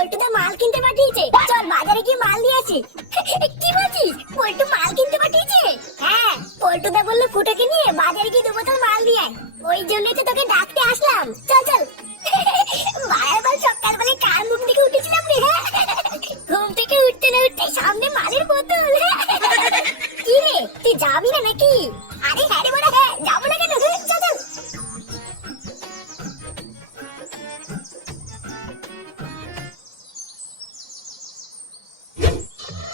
পল্টুদা মাল কিনতে পাঠিয়েছে, চল বাজারে গিয়ে মাল নিয়ে আসি। কি বলছিস, পল্টু মাল কিনতে পাঠিয়েছে? হ্যাঁ, পল্টুদা বললো ফুটোকে নিয়ে বাজারে গিয়ে 2 বোতল মাল দিয়ে আয়, ওই জন্যই তো তোকে ডাকতে আসলাম। চল চল। বারবার সকালবেলায় কার মুখ থেকে উঠেছিলাম রে? ঘুম থেকে উঠতে না উঠতে সামনে মালের বোতল। কি রে, তুই যাবি না নাকি? আরে হ্যাঁ রে বড়া, হ্যাঁ যাবো না কেন, চল চল।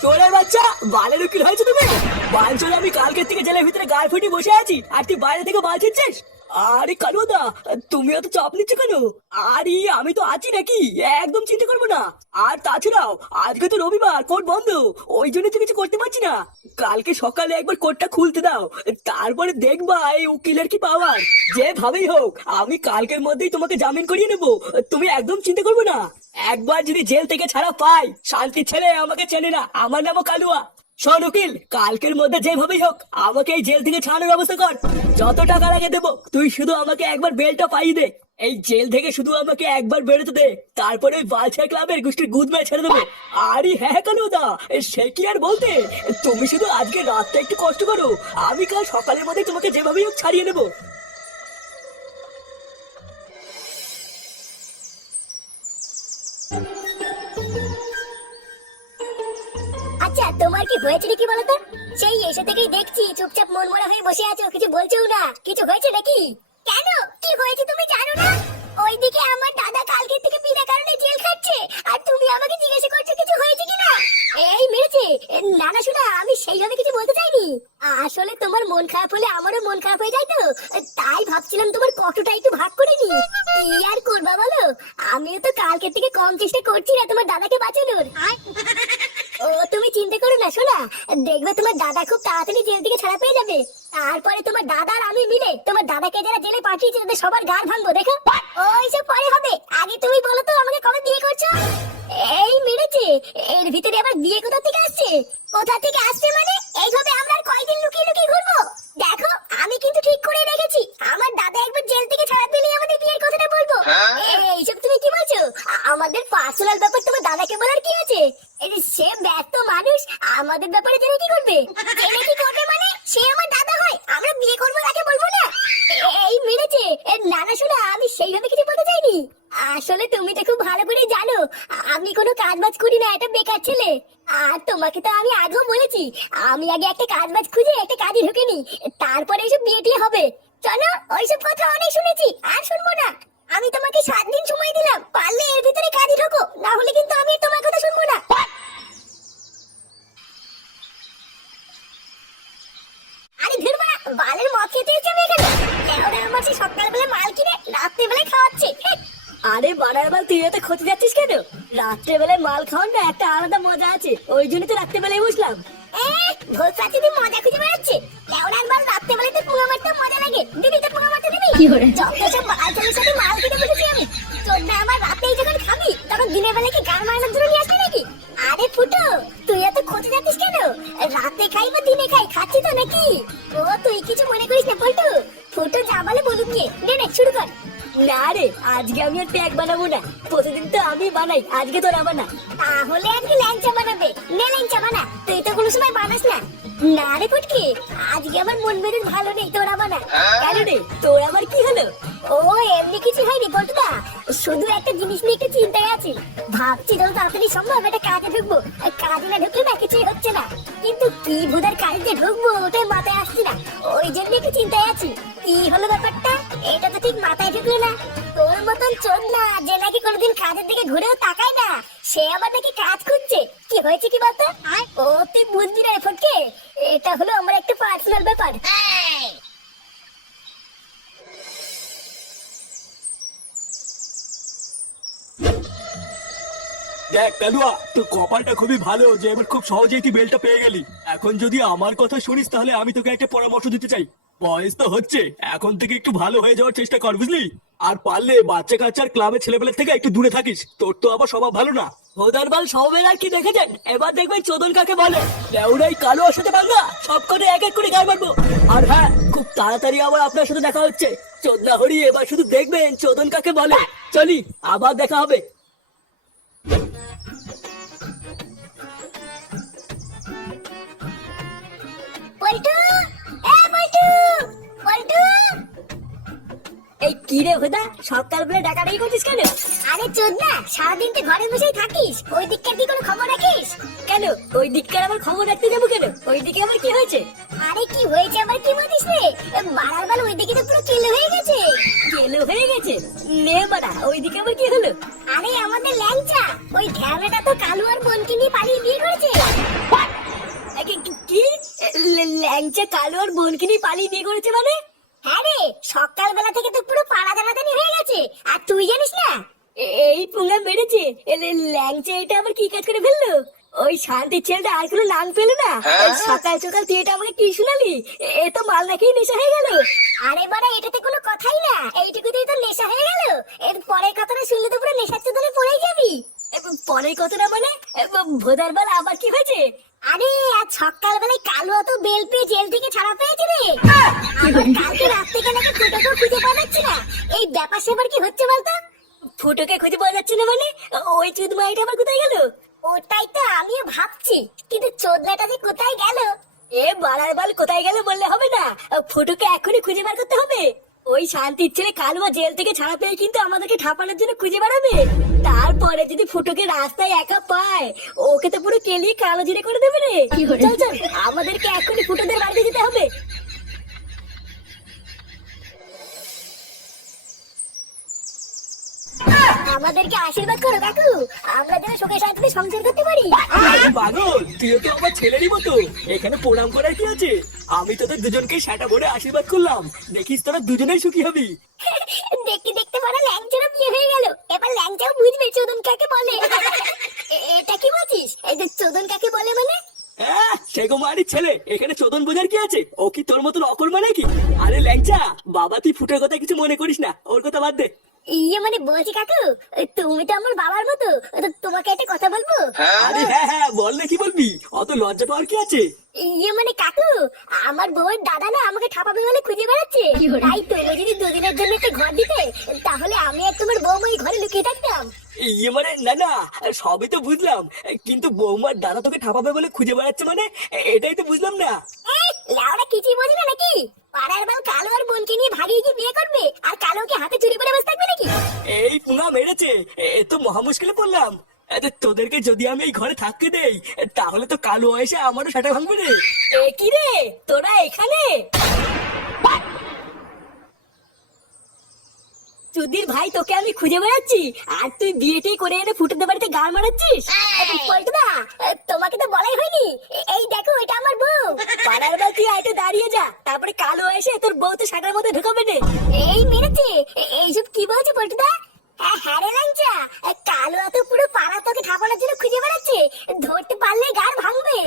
চোরের বাচ্চা, বালের উকিল হয়েছে তুমি? বাল চলে আমি কালকের থেকে জেলের ভিতরে গায়ে ফুটি বসে আছি, আর তুই বাইরে থেকে বাল ছিটছিস? আরে কালুদা, তুমি অত চাপ নিচ্ছ কেন? আরে আমি তো আছি নাকি, একদম চিন্তা করবো না। আর তাছাড়াও আজকে তো রবিবার, কোর্ট বন্ধ, ওই জন্য তো কিছু করতে পারছি না। কালকে সকালে একবার কোর্টটা খুলতে দাও, তারপরে দেখবা এই উকিলের কি পাওয়ার। যেভাবেই হোক আমি কালকের মধ্যেই তোমাকে জামিন করিয়ে নেবো, তুমি একদম চিন্তা করবে না। একবার যদি জেল থেকে ছাড়া পাই, শান্তির ছেলে আমাকে চেনে না, আমার নামও কালুয়া। শোন উকিল, কালকের মধ্যে যেভাবেই হোক আমাকে এই জেল থেকে ছাড়ানোর ব্যবস্থা কর। যত টাকা লাগে দেবো, তুই শুধু আমাকে একবার বেলটা পাইয়ে দে। এই জেল থেকে শুধু আমাকে একবার বেরোতে দে, তারপরে ওই বালছেড়া ক্লাবের গোষ্ঠীর গুদ মেরে ছেড়ে দেবো। আরে হ্যাঁ কালুদা, সে কি আর বলতে, তুমি শুধু আজকে রাতটা একটু কষ্ট করো, আমি কাল সকালের মধ্যে তোমাকে যেভাবেই হোক ছাড়িয়ে নেবো। আচ্ছা, তোমার কি হয়েছে কি বলতো? সেই এসে থেকেই দেখছি চুপচাপ মন মরা হয়ে বসে আছো, কিছু বলছো না। কিছু হয়েছে নাকি? কেন, কি হয়েছে তুমি জানো না? ওইদিকে আমার দাদা কালকে থেকে বিনা কারণে জেল খাচ্ছে, আর তুমি আমাকে জিজ্ঞাসা করছো কিছু হয়েছে কিনা। এই মেরেছে। না না শোনা, আমি সেইভাবে কিছু বলতে চাইনি। আসলে তোমার মন খারাপ হলে আমারও মন খারাপ হয়ে যায় তো, তাই ভাবছিলাম তোমার কষ্টটা একটু ভাগ করে নি। কি আর করবা বলো, আমিও তো কালকে থেকে কম চেষ্টা করছি না তোমার দাদাকে বাঁচানোর। ও তুমি চিন্তা করো না শোনা, দেখবে তোমার দাদা খুব তাড়াতাড়ি জেল থেকে ছাড়া পেয়ে যাবে। তারপরে তোমার দাদা আর আমি মিলে তোমার দাদাকে যারা জেলে পাঠিয়েছে তাদের সবার গাড় ভাঙবো, দেখো। ওইসব পরে হবে, আগে তুমি বলো তো আমাকে কবে বিয়ে করছো? এই মেরেছে, এর ভিতরে আবার বিয়ে কোথা থেকে আসছে? কোথা থেকে আসছে মানে? এইভাবে আমরা আর কয়দিন লুকিয়ে লুকিয়ে ঘুরবো? দেখো, আমি কিন্তু ঠিক করে রেখেছি, আমার দাদা একবার জেল থেকে ছাড়া পেলেই আমাদের বিয়ের কথাটা বলবো। এইসব তুমি কি বলছো? আমাদের পার্সোনাল ব্যাপার তোমার দাদাকে বলার কি আছে? এই যে সে ব্যস্ত মানুষ, আমাদের ব্যাপারে জেনে কি করবে? জেনে কি করবে মানে? সে আমার দাদা হয়, আমরা বিয়ে করবো তাকে বলবো না। এই মেরেছে। না না শোনা, আমি সেইভাবে কিছু বলতে চাইনি। আসলে তুমি তো খুব ভালো করে জানো আমি কোনো কাজ বাজ করি না, একটা বেকার ছেলে। আর তোমাকে তো আমি আগেও বলেছি, আমি আগে একটা কাজ বাজ খুঁজে একটা কাজে ঢুকে নি, তারপরে এসব বিয়ে টিয়ে হবে। চলো, ওইসব কথা অনেক শুনেছি, আর শুনবো না। আমি তোমাকে 7 দিন সময় দিলাম, পারলে এর ভিতরে কাজে ঢোকো, না হলে কিন্তু আমি তোমার কথা শুনবো না। আরে ধুর বাড়া, বালের মদ খেতে এসেছি আমি এখানে। ওরা আমার সেই সকালবেলা মাল কিনে রাত্রিবেলায় খাওয়াচ্ছে। আরে বাড়ার বাল, তুই এত ক্ষতি যাচ্ছিস কেন? রাত্রেবেলায় মাল খাওয়ার না একটা আলাদা মজা আছে, ওই জন্য তো রাত্রেবেলায় বসলাম। ভোজ রাতে মজা খুঁজে বেড়াচ্ছে। লেওড়ার বাল, রাত্রেবেলায় তো পুঙ্গা মারতে মজা লাগে, দিবি তো পুঙ্গা মারতে দিবি। যত সব বালছেলের সাথে মাল খেতে বসেছি আমি। তোর না আমার রাতেই যখন খাবি, তখন দিনের বেলায় কি গান মারানোর জন্য নিয়ে আসবি নাকি? আরে ফুটো, তুই এত খোঁজে যাচ্ছিস কেন? রাতে খাই বা দিনে খাই, খাচ্ছি তো নাকি? ও তুই কিছু মনে করিস না পল্টু, ফুটো যা বলে বলুক গিয়ে। নে শুরু কর। না রে, আজকে আমি আর ট্যাগ বানাবো না, প্রতিদিন তো আমি বানাই, আজকে তো বানা। তাহলে আজকে ল্যাংচা বানাবে। নে ল্যাংচা বানা, তুই তো কোনো সময় বানাস না। না রে ফুটকি, আজকে আমার মন মেজাজ ভালো নেই, তোরা বানা। কেন রে, তোর আমার কি হলো? ও এমনি কিছু হয়নি বলটুদা, শুধু একটা জিনিস নিয়ে একটু চিন্তায় আছি। ভাবছি যত তাড়াতাড়ি সম্ভব একটা কাজে ঢুকবো, কাজে না ঢুকলে না কিছুই হচ্ছে না। কিন্তু কি ভুদার কাজে ঢুকবো ওটাই মাথায় আসছে না, ওই জন্য একটু চিন্তায় আছি। কি হলো ব্যাপারটা, এটা তো ঠিক মাথায় ঢুকলো না। তোর মতন চোদ না যে নাকি কোনোদিন কাজের দিকে ঘুরেও তাকায় না, সে আবার নাকি কাজ খুঁজছে। কি হয়েছে কি বলতো? ও তুই বুঝবি না ফটকে, এটা হলো আমার একটা পার্সোনাল ব্যাপার। দেখ কালুয়া, তোর কপালটা খুবই ভালো যে এবার খুব সহজেই তুই বেলটা পেয়ে গেলি। এখন যদি আমার কথা শুনিস তাহলে আমি তোকে একটা পরামর্শ দিতে চাই। বয়স তো হচ্ছে, এখন থেকে একটু ভালো হয়ে যাওয়ার চেষ্টা কর, বুঝলি? আর পারলে বাচ্চা কাচ্চার ক্লাবের ছেলেপেলের থেকে একটু দূরে থাকিস, তোর তো আবার স্বভাব ভালো না। ভোদার বাল সবের আর কি দেখেছেন, এবার দেখবেন চোদন কাকে বলে। দেউড়াই কালোর সাথে বাংলা সব করে এক এক করে গায়ে মারবো। আর হ্যাঁ, খুব তাড়াতাড়ি আবার আপনার সাথে দেখা হচ্ছে। চোদনা হরি, এবার শুধু দেখবেন চোদন কাকে বলে। চলি, আবার দেখা হবে। পল্টু, এ পল্টু, পল্টু। এই কি রে ভোদা, সকালবেলা ডাকাডাকি করছিস কেন? আরে চোদনা, সারাদিন তো ঘরে বসেই থাকিস, ওই দিককার কি কোনো খবর রাখিস? কেন ওই দিককার আবার খবর রাখতে যাবো কেন? ওই দিকে আবার কি হয়েছে? আরে কি হয়েছে আবার কি বলছিস রে? বাড়ার বাল ওই দিকে তো পুরো কেলো হয়ে গেছে। কেলো হয়ে গেছে? নে বাড়া, ওই দিকে আবার কি হলো? আরে আমাদের ল্যাংচা, ওই ঢ্যামড়াটা তো কালু আর বোনকে নিয়ে পালিয়ে বিয়ে করেছে। কি ল্যাংচা কালো আর বোনকে নিয়ে পালিয়ে বিয়ে করেছে মানে? হ্যাঁ রে, সকালবেলা থেকে তো পুরো পাড়া দানাদানি হয়ে গেছে, আর তুই জানিস না? এই পুঙ্গা মেরেছে। ল্যাংচা এটা আবার কি কাজ করে ফেললো? ওই শান্তির ছেলেটা আর কোনো নাম পেলো না? সকাল সকাল তুই এটা আমাকে কি শুনালি? এ তো মাল নাকি নেশা হয়ে গেল। আরে বাড়া, এটাতে কোনো কথাই না, এইটুকুতেই তো নেশা হয়ে গেল। এর পরের কথাটা শুনলে তো পুরো নেশার চোদনে পড়ে যাবি। পরের কথাটা মানে? ভোদার বাল আবার কি হয়েছে? আরে আজ সকালবেলায় কালু তো বেল পেয়ে জেল থেকে ছাড়া পেয়েছে রে। আবার কালকে রাত থেকে নাকি ফুটোকেও খুঁজে পাওয়া যাচ্ছে না। এই ব্যাপার সেবার কি হচ্ছে বলতো? ফুটোকে খুঁজে পাওয়া যাচ্ছে না মানে? ওই চুদ মাইটা আবার কোথায় গেল? ওটাই তো আমিও ভাবছি, কিন্তু চোদনাটা যে কোথায় গেল। এ বাড়ার বাল কোথায় গেল বললে হবে না, ফুটোকে এখনই খুঁজে বার করতে হবে। ওই শান্তির ছেলে কালুয়া জেল থেকে ছাড়া পেয়ে কিন্তু আমাদেরকে ঠাপানোর জন্য খুঁজে বেড়াবে। তারপরে যদি ফুটোকে রাস্তায় একা পায়, ওকে তো পুরো কেলিয়ে কালো জিরে করে দেবে রে। চল চল, আমাদেরকে এখনই ফুটোদের বাড়িতে যেতে হবে। আমাদেরকে আশীর্বাদ করো কাকু, আমরা যেন সুখে শান্তিতে সংসার করতে পারি। পাগল, তুইও তো আমার ছেলেরই মতো, এখানে প্রণাম করার কি আছে? আমি তোদের দুজনকে সেটা ভরে আশীর্বাদ করলাম, দেখিস তোরা দুজনেই সুখী হবি। দেখতে দেখতে বড় ল্যাংচারও বিয়ে হয়ে গেল, এবার ল্যাংচাও বুঝবে চোদন কাকে বলে। এটা কি বলছিস? এই যে চোদন কাকে বলে মানে? সেগোমারির ছেলে, এখানে চোদন বোঝার কি আছে? ও কি তোর মতন অকর্মা নাকি? আরে ল্যাংচা বাবা, তুই ফুটের কথা কিছু মনে করিস না, ওর কথা বাদ দে। ইয়ে মানে বলছি কাকু, তুমি তো আমার বাবার মতো, তো তোমাকে একটা কথা বলবো? আরে হ্যাঁ হ্যাঁ, বল না, কি বলবি? অত লজ্জা পাওয়ার কি আছে? ইয়ে মানে কাকু, আমার বউয়ের দাদা না আমাকে ঠাপাবে বলে খুঁজে বেড়াচ্ছে। তাই তুমি যদি দুদিনের জন্য একটা ঘর দিতে, তাহলে আমি আর তোমার বৌমা এই ঘরে লুকিয়ে থাকতাম। ইয়ে মানে না না, সবই তো বুঝলাম, কিন্তু বৌমার দাদা তোকে ঠাপাবে বলে খুঁজে বেড়াচ্ছে মানে, এটাই তো বুঝলাম না। লাউরা কিছুই বোঝে না নাকি? পাড়ার বাল কালো আর বোনকে নিয়ে ভাগিয়ে গিয়ে বিয়ে করবে, আর কালোকে হাতে চুরি করে বসে থাকবে নাকি? এই পুঙ্গা মেরেছে, এ তো মহা মুশকিলে পড়লাম। তোদেরকে যদি আমি এই ঘরে থাকতে দেই, তাহলে তো কালো এসে আমারও সেটা ভাঙবে রে। এ কি রে, তোরা এখানে? চুদির ভাই, তোকে আমি খুঁজে বেড়াচ্ছি, আর তুই বিয়েটাই করে এনে ফুটোদের বাড়িতে গান মারাচ্ছিস। পল্টুদা, তোমাকে তো বলাই হয়নি, এই দেখো এটা আমার বউ। পাড়ার বাল, তুই আইটে দাঁড়িয়ে যা, তারপরে কালো এসে তোর বউ তো শাটার মধ্যে ঢুকাবে নে। এই মেরেছে, এইসব কি বলছে পল্টুদা? হ্যাঁ রে ল্যাংচা, কালো তো পুরো পাড়া তোকে ঠাপানোর জন্য খুঁজে বেড়াচ্ছে, ধরতে পারলে গাড় ভাঙবে।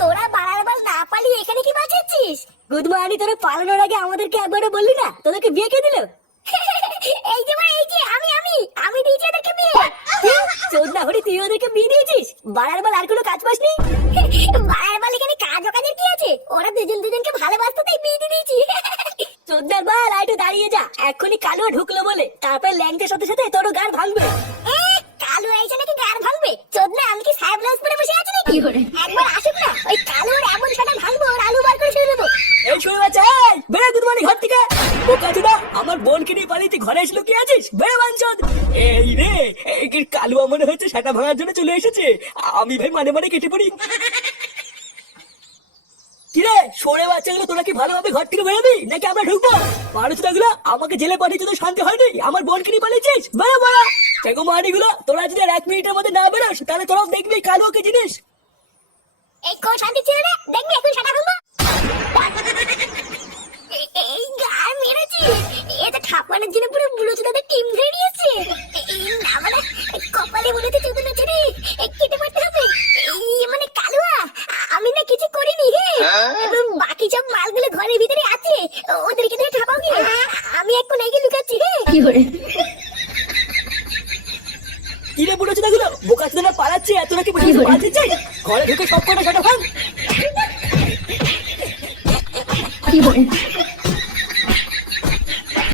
তোরা বাড়ার বাল না পালিয়ে এখানে কি বাঁচাচ্ছিস? গুদমানি, তোরা পালানোর আগে আমাদেরকে একবারও বললি না তোদেরকে বিয়ে কে দিল? এই যে মা, এই যে আমি দিয়েছি ওদেরকে বিয়ে। চোদনা হরি, তুই ওদেরকে বিয়ে দিয়েছিস? বাড়ার বাল আর কোনো কাজ পাসনি? বাড়ার বাল এখানে কাজ কাজের কি আছে? ওরা দুজন দুজনকে ভালোবাসতো তাই বিয়ে দিয়ে দিয়েছি। চোদনার বাল, আইটে দাঁড়িয়ে যা, এক্ষুনি কালো ঢুকলো বলে, তারপরে ল্যাংটের সাথে সাথে তোরও গান ভাঙবে। কালো এসে নাকি গার ভাঙবে? চোদনা, আমি কি সাহেব ব্লাউজ পরে বসে আছি নাকি? একবার আসুক না, ওই কালোর এমন সাটা ভাঙবো, ওর আলু বার করে শুয়ে দেবো। এই শুনে বাচ্চা, এই বেড়ে গুদমানি ঘর থেকে। বোকা চোদা, আমার বোনকে নিয়ে পালিয়ে ঘরে এসলো কি আছিস? বেড়ে বাঞ্চদ। এই রে, কালুয়া মনে হচ্ছে সেটা ভাঙার জন্য চলে এসেছে। আমি ভাই মানে মানে কেটে পড়ি। কিরে সরে বাচ্চাগুলো, তোরা কি ভালোভাবে ঘর থেকে বেরোবি নাকি আমরা ঢুকবো? মানুষগুলো আমাকে জেলে পাঠিয়েছে তো শান্তি হয়নি, আমার বোনকে নিয়ে পালিয়েছিস? বেরো বেরো। সেগো মানিগুলো, তোরা যদি আর 1 মিনিটের মধ্যে না বেরোস, তাহলে তোরাও দেখবি কালুয়াকে জিনিস। এই কোন শান্তি ছিল না, দেখবি এখন সাটা ভাঙবো। এই গার মেরেছি, এটা ঠাপানোর জন্য পুরো বুড়ো চোদাদের টিম ধরে নিয়েছে। না মানে কপালে বলেছে চোদন আছে রে, কেটে পড়তে হবে। এই মানে কালুয়া, আমি না কিছু করিনি হে, এবং বাকি সব মালগুলো ঘরের ভিতরে আছে, ওদেরকে দিয়ে ঠাপাও কি? আমি এখন এই লুকাচ্ছি হে। কিরে বুড়ো চোদাগুলো, বোকা চোদা পালাচ্ছে, এত নাকি বাঁচতে চাই? ঘরে ঢুকে সব কটা সেটা ভাঙ।